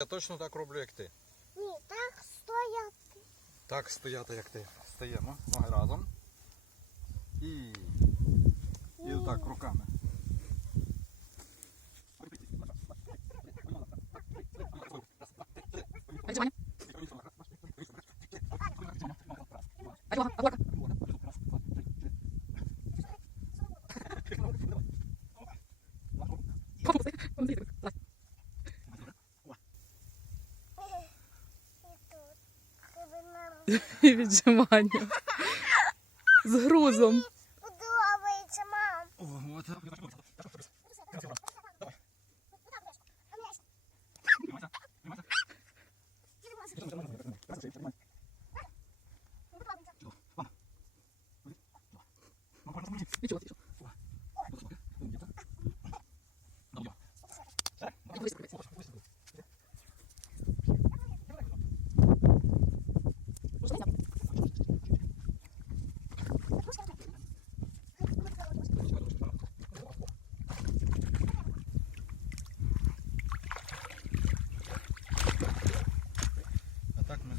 Я точно так роблю, як ти. Ні, так стояти. Так стояти, як ти. Стаємо. Ноги разом. І. І отак руками. І віджимання. З грузом. подобається, мам. О,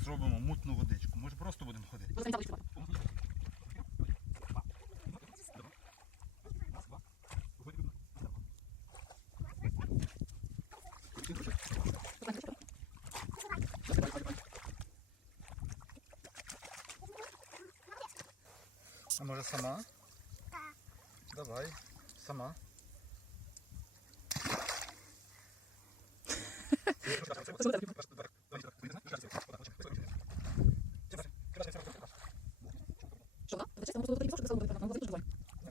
Зробимо мутну водичку. Ми ж просто будемо ходити. А може сама? Так. Давай, сама. İstanbul Sözleşmesi